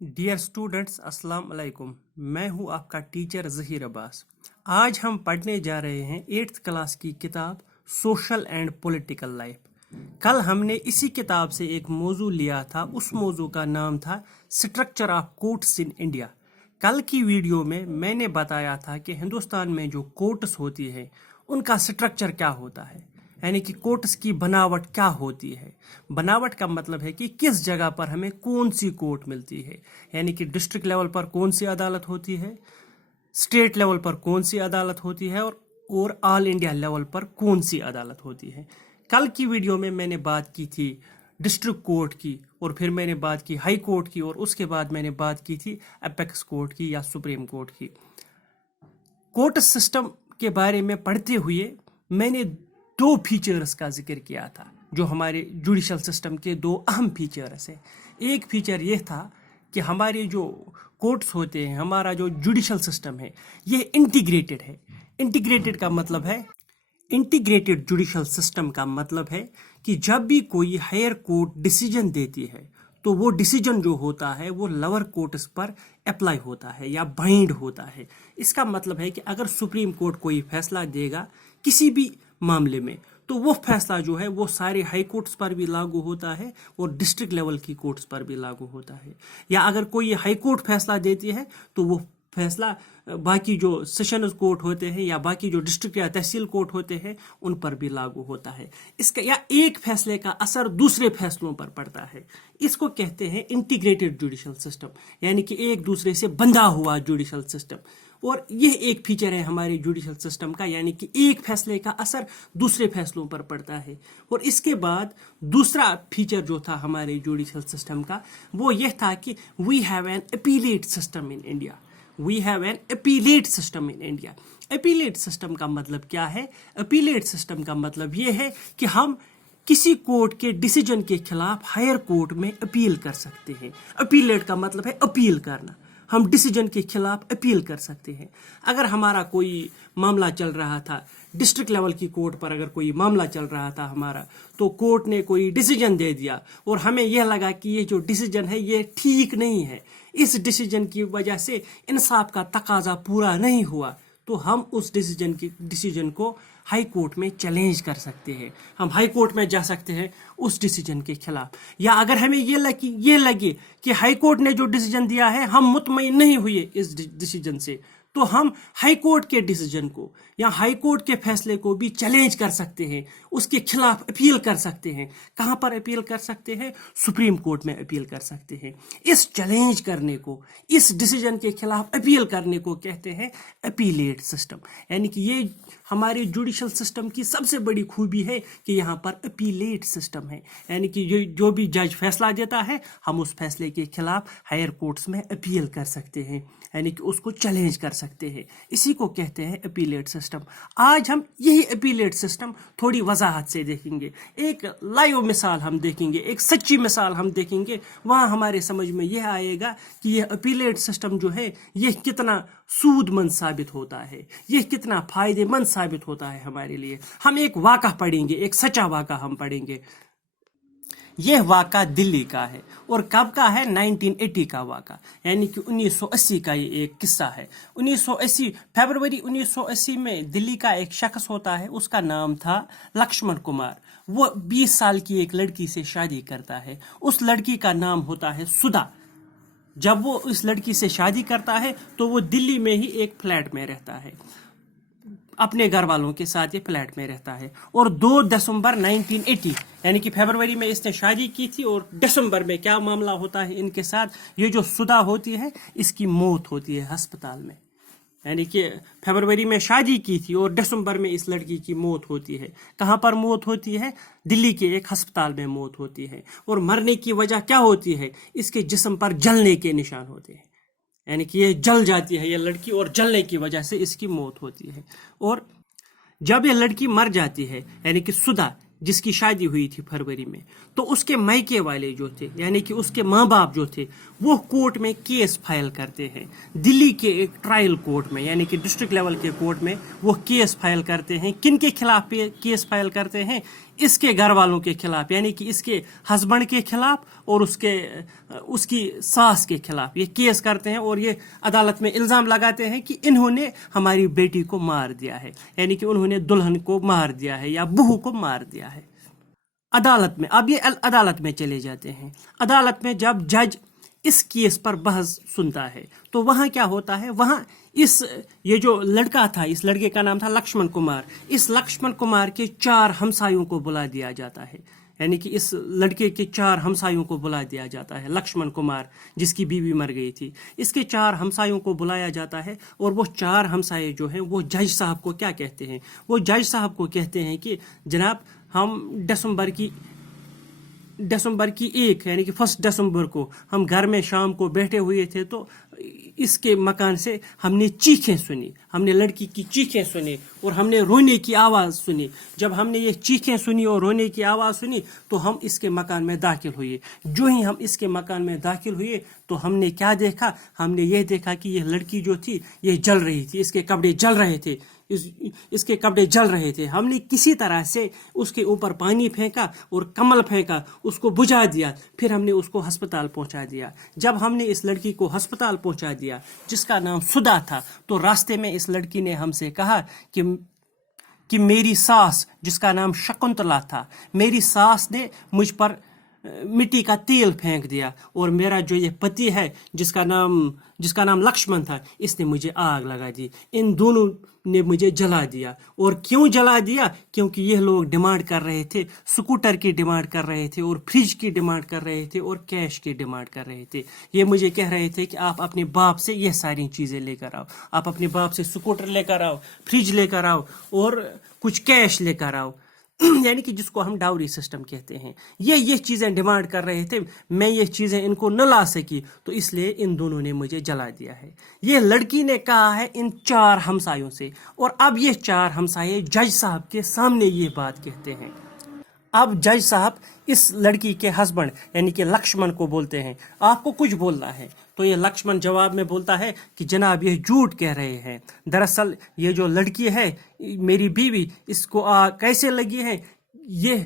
Dear students, अस्सलाम वालेकुम। मैं हूं आपका टीचर ज़हीर अब्बास। आज हम पढ़ने जा रहे हैं 8th क्लास की किताब सोशल एंड पॉलिटिकल लाइफ। कल हमने इसी किताब से एक मौजू लिया था। उस मौजू का नाम था structure of courts in India. कल की वीडियो में मैंने बताया था कि हिंदुस्तान में जो कोर्ट्स होती है उनका स्ट्रक्चर क्या होता है, यानी कि कोर्ट्स की बनावट क्या होती है। बनावट का मतलब है कि किस जगह पर हमें कौन सी कोर्ट मिलती है, यानी कि डिस्ट्रिक्ट लेवल पर कौन सी अदालत होती है, स्टेट लेवल पर कौन सी अदालत होती है और ऑल इंडिया लेवल पर कौन सी अदालत होती है। कल की वीडियो में मैंने बात की थी डिस्ट्रिक्ट कोर्ट की, और फिर मैंने बात की हाई कोर्ट की, और उसके बाद मैंने बात की थी अपेक्स कोर्ट की या सुप्रीम कोर्ट की। कोर्ट सिस्टम के बारे में पढ़ते हुए मैंने दो फीचर्स का जिक्र किया था जो हमारे जुडिशल सिस्टम के दो अहम फीचर्स हैं। एक फीचर ये था कि हमारे जो कोर्ट्स होते हैं, हमारा जो जुडिशल सिस्टम है, ये इंटीग्रेटेड है। इंटीग्रेटेड का मतलब है, इंटीग्रेटेड जुडिशल सिस्टम का मतलब है कि जब भी कोई हायर कोर्ट डिसीजन देती है तो वो डिसीजन जो होता है वो लोअर कोर्ट्स पर अप्लाई होता है या बाइंड होता है। इसका मतलब है कि अगर सुप्रीम कोर्ट कोई फैसला देगा किसी भी मामले में, तो वो फैसला जो है वो सारे हाई कोर्ट्स पर भी लागू होता है और डिस्ट्रिक्ट लेवल की कोर्ट्स पर भी लागू होता है। या अगर कोई हाई कोर्ट फैसला देती है तो वो फैसला बाकी जो सेशंस कोर्ट होते हैं या बाकी जो डिस्ट्रिक्ट या तहसील कोर्ट होते हैं उन पर भी लागू होता है। इसका या एक फैसले का असर दूसरे फैसलों पर पड़ता है। इसको कहते हैं इंटीग्रेटेड जुडिशल सिस्टम, यानी कि एक दूसरे से बंधा हुआ जुडिशल सिस्टम। और यह एक फीचर है हमारे जुडिशल सिस्टम का, यानी कि एक फैसले का असर दूसरे फैसलों पर पड़ता है। और इसके बाद दूसरा फीचर जो था हमारे जुडिशल सिस्टम का वो यह था कि we have an appellate system in India. We have an appellate system in India. Appellate system का मतलब क्या है? अपीलेट सिस्टम का मतलब यह है कि हम किसी कोर्ट के डिसीजन के खिलाफ हायर कोर्ट में अपील कर सकते हैं। अपीलेट का मतलब है अपील करना। हम डिसीजन के खिलाफ अपील कर सकते हैं। अगर हमारा कोई मामला चल रहा था डिस्ट्रिक्ट लेवल की कोर्ट पर, अगर कोई मामला चल रहा था हमारा, तो कोर्ट ने कोई डिसीजन दे दिया और हमें यह लगा कि ये जो डिसीजन है ये ठीक नहीं है, इस डिसीजन की वजह से इंसाफ का तकाजा पूरा नहीं हुआ, तो हम उस डिसीजन को हाई कोर्ट में चैलेंज कर सकते हैं। हम हाई कोर्ट में जा सकते हैं उस डिसीजन के खिलाफ। या अगर हमें ये लगे कि हाई कोर्ट ने जो डिसीजन दिया है हम मुतमईन नहीं हुए इस डिसीजन से, तो हम हाई कोर्ट के डिसीजन को या हाई कोर्ट के फैसले को भी चैलेंज कर सकते हैं, उसके खिलाफ अपील कर सकते हैं। कहां पर अपील कर सकते हैं? सुप्रीम कोर्ट में अपील कर सकते हैं। इस चैलेंज करने को, इस डिसीजन के खिलाफ अपील करने को कहते हैं अपीलेट सिस्टम। यानी कि ये हमारे जुडिशल सिस्टम की सबसे बड़ी खूबी है कि यहाँ पर अपीलेट सिस्टम है, यानी कि जो भी जज फैसला देता है हम उस फैसले के खिलाफ हायर कोर्ट्स में अपील कर सकते हैं, यानी कि उसको चैलेंज कर सकते हैं। इसी को कहते हैं अपीलेट सिस्टम। आज हम यही अपीलेट सिस्टम थोड़ी वजाहत से देखेंगे। एक लाइव मिसाल हम देखेंगे, एक सच्ची मिसाल हम देखेंगे। वहाँ हमारे समझ में यह आएगा कि यह अपीलेट सिस्टम जो है यह कितना सूदमंद साबित होता है, यह कितना फायदेमंद साबित होता है हमारे लिए। हम एक वाक़ा पढ़ेंगे, एक सच्चा वाक़ा हम पढ़ेंगे। यह वाक़ा दिल्ली का है और कब का है? 1980 का वाक़ा, यानी कि 1980 का ये एक किस्सा है। 1980 फरवरी 1980 में दिल्ली का एक शख्स होता है, उसका नाम था लक्ष्मण कुमार। वो 20 साल की एक लड़की से शादी करता है। उस लड़की का नाम होता है सुधा। जब वो इस लड़की से शादी करता है तो वो दिल्ली में ही एक फ्लैट में रहता है, अपने घर वालों के साथ ये फ्लैट में रहता है। और 2 दिसंबर 1980, यानी कि फरवरी में इसने शादी की थी और दिसंबर में क्या मामला होता है इनके साथ? ये जो सुधा होती है इसकी मौत होती है अस्पताल में। यानी कि फरवरी में शादी की थी और दिसंबर में इस लड़की की मौत होती है। कहाँ पर मौत होती है? दिल्ली के एक अस्पताल में मौत होती है। और मरने की वजह क्या होती है? इसके जिस्म पर जलने के निशान होते हैं, यानी कि ये जल जाती है ये लड़की और जलने की वजह से इसकी मौत होती है। और जब ये लड़की मर जाती है, यानी कि सुधा जिसकी शादी हुई थी फरवरी में, तो उसके मायके वाले जो थे, यानी कि उसके माँ बाप जो थे, वो कोर्ट में केस फाइल करते हैं। दिल्ली के एक ट्रायल कोर्ट में, यानी कि डिस्ट्रिक्ट लेवल के कोर्ट में वो केस फाइल करते हैं। किन के खिलाफ केस फाइल करते हैं? इसके घर वालों के खिलाफ, यानी कि इसके हस्बैंड के खिलाफ और उसकी सास के खिलाफ ये केस करते हैं और ये अदालत में इल्ज़ाम लगाते हैं कि इन्होंने हमारी बेटी को मार दिया है, यानी कि उन्होंने दुल्हन को मार दिया है या बहू को मार दिया है। अदालत में, अब ये अदालत में चले जाते हैं। अदालत में जब जज इस केस पर बहस सुनता है तो वहाँ क्या होता है, वहाँ ये जो लड़का था, इस लड़के का नाम था लक्ष्मण कुमार, इस लक्ष्मण कुमार के 4 हमसायों को बुला दिया जाता है, यानी कि इस लड़के के 4 हमसायों को बुला दिया जाता है। लक्ष्मण कुमार जिसकी बीवी मर गई थी, इसके 4 हमसायों को बुलाया जाता है और वो 4 हमसाये जो हैं वो जज साहब को क्या कहते हैं, वो जज साहब को कहते हैं कि जनाब हम दिसंबर की 1 यानी कि 1 दिसंबर को हम घर में शाम को बैठे हुए थे तो इसके मकान से हमने चीखें सुनी, हमने लड़की की चीखें सुनी और हमने रोने की आवाज़ सुनी। जब हमने ये चीखें सुनी और रोने की आवाज़ सुनी तो हम इसके मकान में दाखिल हुए। जो ही हम इसके मकान में दाखिल हुए तो हमने क्या देखा, हमने ये देखा कि ये लड़की जो थी ये जल रही थी, इसके कपड़े जल रहे थे, इसके कपड़े जल रहे थे। हमने किसी तरह से उसके ऊपर पानी फेंका और कमल फेंका, उसको बुझा दिया, फिर हमने उसको अस्पताल पहुंचा दिया। जब हमने इस लड़की को अस्पताल पहुंचा दिया जिसका नाम सुधा था, तो रास्ते में इस लड़की ने हमसे कहा कि मेरी सास जिसका नाम शकुंतला था, मेरी सास ने मुझ पर मिट्टी का तेल फेंक दिया और मेरा जो ये पति है जिसका नाम लक्ष्मण था, इसने मुझे आग लगा दी। इन दोनों ने मुझे जला दिया। और क्यों जला दिया? क्योंकि ये लोग डिमांड कर रहे थे, स्कूटर की डिमांड कर रहे थे और फ्रिज की डिमांड कर रहे थे और कैश की डिमांड कर रहे थे। ये मुझे कह रहे थे कि आप अपने बाप से ये सारी चीज़ें लेकर आओ, आप अपने बाप से स्कूटर लेकर आओ, फ्रिज लेकर आओ और कुछ कैश लेकर आओ, यानी कि जिसको हम डाउरी सिस्टम कहते हैं। ये चीज़ें डिमांड कर रहे थे, मैं ये चीज़ें इनको न ला सकी तो इसलिए इन दोनों ने मुझे जला दिया है। ये लड़की ने कहा है इन 4 हमसायों से, और अब ये 4 हमसाये जज साहब के सामने ये बात कहते हैं। अब जज साहब इस लड़की के हस्बैंड यानी कि लक्ष्मण को बोलते हैं, आपको कुछ बोलना है? तो ये लक्ष्मण जवाब में बोलता है कि जनाब ये झूठ कह रहे हैं, दरअसल ये जो लड़की है मेरी बीवी, इसको कैसे लगी है, ये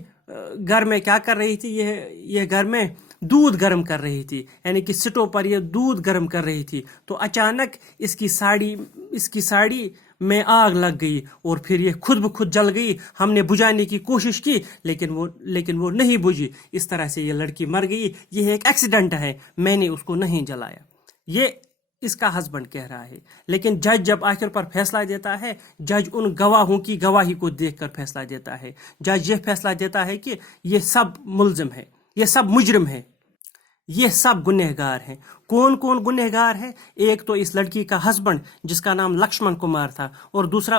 घर में क्या कर रही थी, ये घर में दूध गर्म कर रही थी, यानी कि स्टोव पर ये दूध गर्म कर रही थी, तो अचानक इसकी साड़ी में आग लग गई और फिर ये खुद ब खुद जल गई। हमने बुझाने की कोशिश की लेकिन वो नहीं बुझी। इस तरह से ये लड़की मर गई। ये एक एक्सीडेंट है, मैंने उसको नहीं जलाया। ये इसका हस्बैंड कह रहा है। लेकिन जज जब आखिर पर फैसला देता है, जज उन गवाहों की गवाही को देखकर फैसला देता है। जज ये फैसला देता है कि ये सब मुल्जिम है, ये सब मुजरिम है, ये सब गुनहगार हैं। कौन कौन गुनहगार है? एक तो इस लड़की का हस्बैंड जिसका नाम लक्ष्मण कुमार था, और दूसरा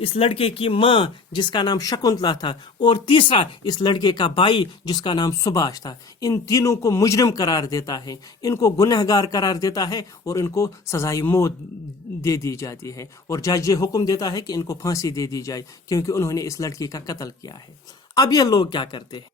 इस लड़के की माँ जिसका नाम शकुंतला था, और तीसरा इस लड़के का भाई जिसका नाम सुभाष था। इन तीनों को मुजरिम करार देता है, इनको गुनहगार करार देता है और इनको सजाई मौत दे दी जाती है। और जज ये हुक्म देता है कि इनको फांसी दे दी जाए क्योंकि उन्होंने इस लड़की का कत्ल किया है। अब ये लोग क्या करते हैं?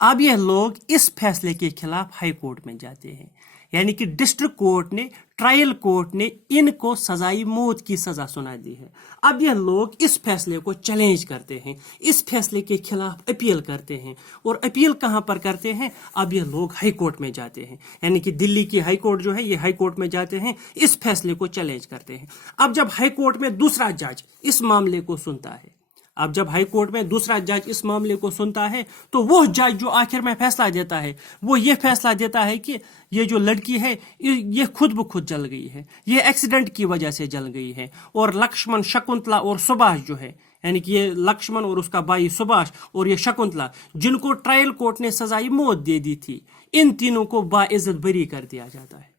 अब ये लोग इस फैसले के खिलाफ हाई कोर्ट में जाते हैं, यानी कि डिस्ट्रिक्ट कोर्ट ने, ट्रायल कोर्ट ने इनको सजाई मौत की सजा सुना दी है। अब ये लोग इस फैसले को चैलेंज करते हैं, इस फैसले के खिलाफ अपील करते हैं। और अपील कहाँ पर करते हैं? अब ये लोग हाई कोर्ट में जाते हैं, यानी कि दिल्ली की हाई कोर्ट जो है, ये हाई कोर्ट में जाते हैं, इस फैसले को चैलेंज करते हैं। अब जब हाई कोर्ट में दूसरा जज इस मामले को सुनता है, अब जब हाई कोर्ट में दूसरा जज इस मामले को सुनता है, तो वो जज जो आखिर में फैसला देता है, वो ये फैसला देता है कि ये जो लड़की है ये खुद ब खुद जल गई है, ये एक्सीडेंट की वजह से जल गई है। और लक्ष्मण, शकुंतला और सुभाष जो है, यानी कि ये लक्ष्मण और उसका भाई सुभाष और ये शकुंतला, जिनको ट्रायल कोर्ट ने सजाई मौत दे दी थी, इन तीनों को बाइज्जत बरी कर दिया जाता है।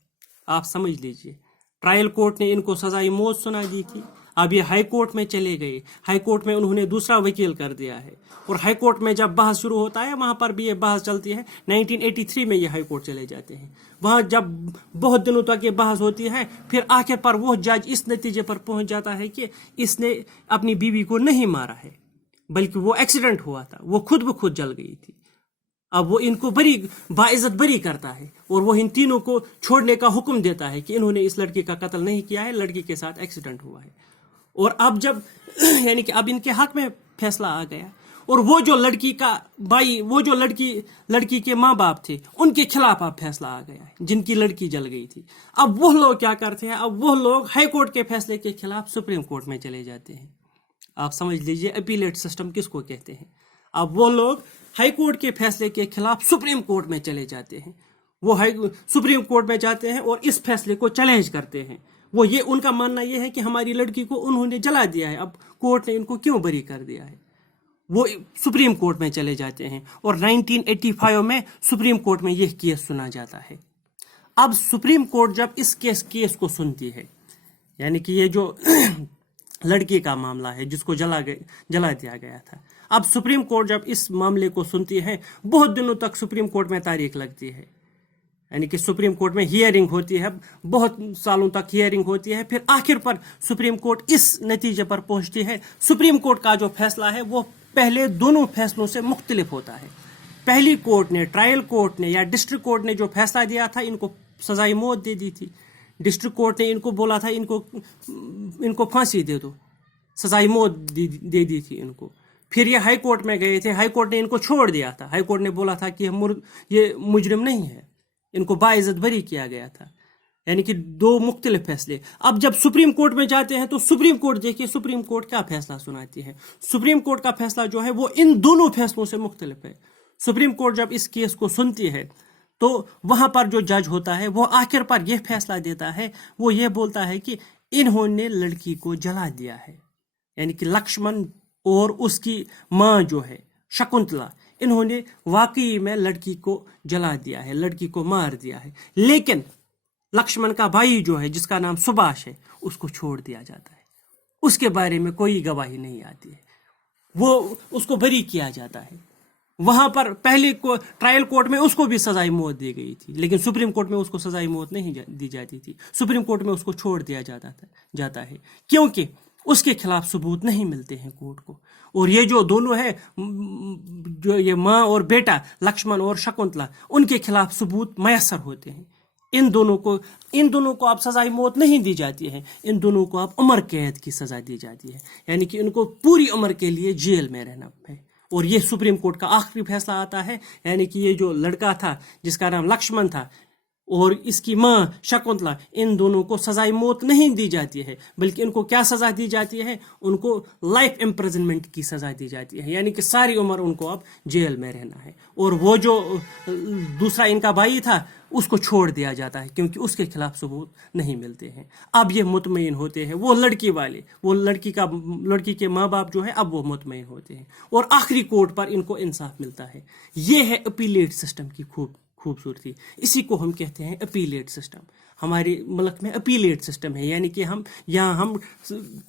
आप समझ लीजिए, ट्रायल कोर्ट ने इनको सजाई मौत सुना दी थी, अब ये हाई कोर्ट में चले गए, हाई कोर्ट में उन्होंने दूसरा वकील कर दिया है। और हाई कोर्ट में जब बहस शुरू होता है, वहाँ पर भी ये बहस चलती है। 1983 में ये हाई कोर्ट चले जाते हैं। वहाँ जब बहुत दिनों तक ये बहस होती है, फिर आखिर पर वो जज इस नतीजे पर पहुँच जाता है कि इसने अपनी बीवी को नहीं मारा है, बल्कि वो एक्सीडेंट हुआ था, वो खुद ब खुद जल गई थी। अब वो इनको बाइज्जत बरी करता है और वो इन तीनों को छोड़ने का हुक्म देता है कि इन्होंने इस लड़की का कत्ल नहीं किया है, लड़की के साथ एक्सीडेंट हुआ है। और अब जब यानी कि अब इनके हक में फैसला आ गया, और वो जो लड़की का भाई, वो जो लड़की के माँ बाप थे, उनके खिलाफ अब फैसला आ गया है, जिनकी लड़की जल गई थी। अब वो लोग क्या करते हैं, अब वो लोग हाई कोर्ट के फैसले के खिलाफ सुप्रीम कोर्ट में चले जाते हैं। आप समझ लीजिए अपीलेट सिस्टम किसको कहते हैं। अब वो लोग हाई कोर्ट के फैसले के खिलाफ सुप्रीम कोर्ट में चले जाते हैं, वो सुप्रीम कोर्ट में जाते हैं और इस फैसले को चैलेंज करते हैं। वो ये उनका मानना ये है कि हमारी लड़की को उन्होंने जला दिया है, अब कोर्ट ने इनको क्यों बरी कर दिया है। वो सुप्रीम कोर्ट में चले जाते हैं और 1985 में सुप्रीम कोर्ट में यह केस सुना जाता है। अब सुप्रीम कोर्ट जब इस केस को सुनती है, यानी कि ये जो लड़की का मामला है जिसको जला दिया गया था, अब सुप्रीम कोर्ट जब इस मामले को सुनती है, बहुत दिनों तक सुप्रीम कोर्ट में तारीख लगती है, यानी कि सुप्रीम कोर्ट में हियरिंग होती है, बहुत सालों तक हियरिंग होती है। फिर आखिर पर सुप्रीम कोर्ट इस नतीजे पर पहुंचती है। सुप्रीम कोर्ट का जो फैसला है वो पहले दोनों फैसलों से मुख्तलिफ होता है। पहली कोर्ट ने, ट्रायल कोर्ट ने या डिस्ट्रिक्ट कोर्ट ने जो फैसला दिया था, इनको सजाई मौत दे दी थी। डिस्ट्रिक्ट कोर्ट ने इनको बोला था इनको फांसी दे दो, सजाई मौत दे दी थी इनको। फिर ये हाई कोर्ट में गए थे, हाई कोर्ट ने इनको छोड़ दिया था। हाई कोर्ट ने बोला था कि ये मुजरिम नहीं है, इनको बाइज्जत बरी किया गया था। यानी कि दो मुख्तलिफ फैसले। अब जब सुप्रीम कोर्ट में जाते हैं तो सुप्रीम कोर्ट, देखिए सुप्रीम कोर्ट क्या फैसला सुनाती है। सुप्रीम कोर्ट का फैसला जो है वो इन दोनों फैसलों से मुख्तलिफ है। सुप्रीम कोर्ट जब इस केस को सुनती है तो वहां पर जो जज होता है वो आखिर पर यह फैसला देता है, वो ये बोलता है कि इन्होंने लड़की को जला दिया है, यानी कि लक्ष्मण और उसकी माँ जो है शकुंतला, इन्होंने वाकई में लड़की को जला दिया है, लड़की को मार दिया है। लेकिन लक्ष्मण का भाई जो है जिसका नाम सुभाष है, उसको छोड़ दिया जाता है, उसके बारे में कोई गवाही नहीं आती है, वो उसको बरी किया जाता है। वहां पर पहले ट्रायल कोर्ट में उसको भी सजाई मौत दी गई थी, लेकिन सुप्रीम कोर्ट में उसको सजाई मौत नहीं दी जाती थी। सुप्रीम कोर्ट में उसको छोड़ दिया जाता है क्योंकि उसके खिलाफ सबूत नहीं मिलते हैं कोर्ट को। और ये जो दोनों है, जो ये माँ और बेटा लक्ष्मण और शकुंतला, उनके खिलाफ सबूत मयसर होते हैं। इन दोनों को अब सजाई मौत नहीं दी जाती है, इन दोनों को अब उम्र कैद की सजा दी जाती है, यानी कि इनको पूरी उम्र के लिए जेल में रहना है। और ये सुप्रीम कोर्ट का आखिरी फैसला आता है, यानी कि ये जो लड़का था जिसका नाम लक्ष्मण था और इसकी माँ शकुंतला, इन दोनों को सजाई मौत नहीं दी जाती है, बल्कि इनको क्या सजा दी जाती है, उनको लाइफ इम्प्रिजनमेंट की सजा दी जाती है, यानी कि सारी उम्र उनको अब जेल में रहना है। और वो जो दूसरा इनका भाई था उसको छोड़ दिया जाता है क्योंकि उसके खिलाफ सबूत नहीं मिलते हैं। अब ये मुतमईन होते हैं, वो लड़की वाले, वो लड़की के माँ बाप जो है, अब वो मुतमईन होते हैं और आखिरी कोर्ट पर इनको इंसाफ मिलता है। ये है अपीलेट सिस्टम की खूबसूरती। इसी को हम कहते हैं अपीलेट सिस्टम। हमारे मुल्क में अपीलेट सिस्टम है, यानी कि हम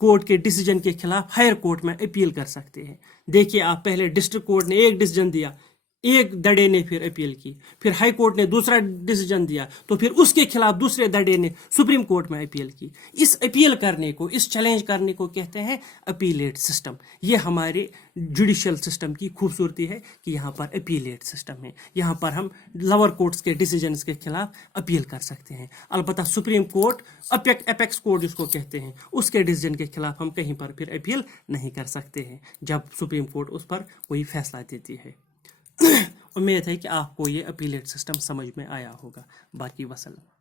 कोर्ट के डिसीजन के खिलाफ हायर कोर्ट में अपील कर सकते हैं। देखिए आप, पहले डिस्ट्रिक्ट कोर्ट ने एक डिसीजन दिया, एक दड़े ने फिर अपील की, फिर हाई कोर्ट ने दूसरा डिसीजन दिया, तो फिर उसके खिलाफ दूसरे दड़े ने सुप्रीम कोर्ट में अपील की। इस अपील करने को, इस चैलेंज करने को कहते हैं अपीलेट सिस्टम। ये हमारे जुडिशियल सिस्टम की खूबसूरती है कि यहाँ पर अपीलेट सिस्टम है। यहाँ पर हम लोअर कोर्ट्स के डिसीजन के खिलाफ अपील कर सकते हैं। अलबत्ता सुप्रीम कोर्ट, अपेक्स कोर्ट जिसको कहते हैं, उसके डिसीजन के खिलाफ हम कहीं पर फिर अपील नहीं कर सकते हैं जब सुप्रीम कोर्ट उस पर कोई फैसला देती है। उम्मीद है कि आपको ये अपीलेट सिस्टम समझ में आया होगा। बाकी वसल्लम।